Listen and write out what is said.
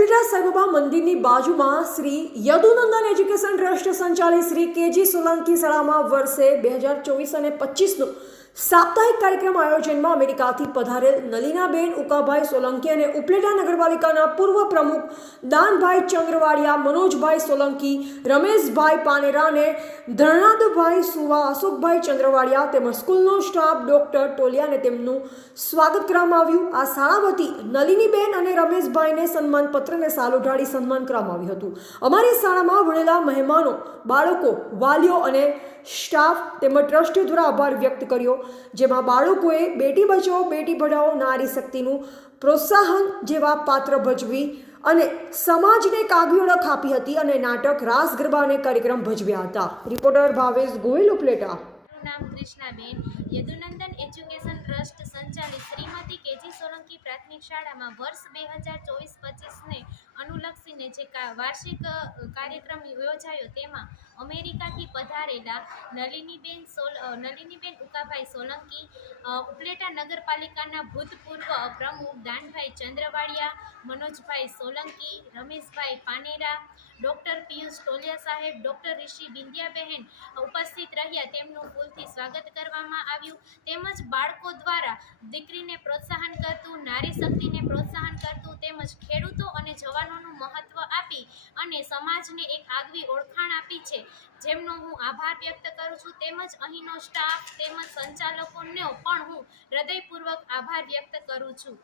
ઉપલેટા સાઈબાબા મંદિરની બાજુમાં Shri Yadunandan education trust સંચાલિત શ્રી કેજી સોલંકી શાળામાં વર્ષે 2024 અને 25નું સાપ્તાહિક કાર્યક્રમ આયોજનમાં અમેરિકાથી પધારેલ નલીનાબેન ઉકાભાઈ સોલંકી અને ઉપલેટા નગરપાલિકાના પૂર્વ પ્રમુખ દાનભાઈ ચંદ્રવાડિયા, મનોજભાઈ સોલંકી, રમેશભાઈ પાનેરા અને ધર્ણાદભાઈ સુવા, અશોકભાઈ ચંદ્રવાડિયા તેમજ સ્કૂલનો સ્ટાફ ડોક્ટર ટોલિયાને તેમનું સ્વાગત કરવામાં આવ્યું। આ શાળા વતી નલિનીબેન અને રમેશભાઈને સન્માનપત્ર અને શાલ ઓઢાડી સન્માન કરવામાં આવ્યું હતું। અમારી શાળામાં ભણેલા મહેમાનો, બાળકો, વાલીઓ અને સ્ટાફ તેમજ ટ્રસ્ટીઓ દ્વારા આભાર વ્યક્ત કર્યો, જેમાં બાળકોએ બેટી બચાવો બેટી પઢાઓ, નારી શક્તિનું પ્રોત્સાહન જેવા પાત્ર ભજવી અને સમાજને એક આગવી ઓળખ આપી હતી અને નાટક, રાસ ગરબા અને કાર્યક્રમ ભજવ્યા હતા। રિપોર્ટર ભાવેશ ગોહિલ, ઉપલેટા। નામ કૃષ્ણાબેન, યદુનંદન એજ્યુકેશન ટ્રસ્ટ સંચાલિત શ્રીમતી કેજી સોલંકી પ્રાથમિક શાળામાં વર્ષ 2024-25ને અનુલક્ષીને જે વાર્ષિક કાર્યક્રમ યોજાયો તેમાં અમેરિકાથી પધારેલા નલિનીબેન ઉકાભાઈ સોલંકી, ઉપલેટા નગરપાલિકાના ભૂતપૂર્વ પ્રમુખ દાનભાઈ ચંદ્રવાડિયા, મનોજભાઈ સોલંકી, રમેશભાઈ પાનેરા, ડૉક્ટર પિયુષ ટોલિયા સાહેબ, ડૉક્ટર ઋષિ બિંદિયાબહેન ઉપસ્થિત રહ્યા। તેમનું ફૂલથી સ્વાગત કરવામાં આવ્યું। તેમજ બાળકો દ્વારા દીકરીને પ્રોત્સાહન કરતું, નારી શક્તિને પ્રોત્સાહન કરતું તેમજ ખેડૂતો અને જવાનોનું મહત્વ આપી અને સમાજને એક આગવી ઓળખાણ આપી છે, જેમનો હું આભાર વ્યક્ત કરું છું। તેમજ અહીંનો સ્ટાફ તેમજ સંચાલકોનો પણ હું હૃદયપૂર્વક આભાર વ્યક્ત કરું છું।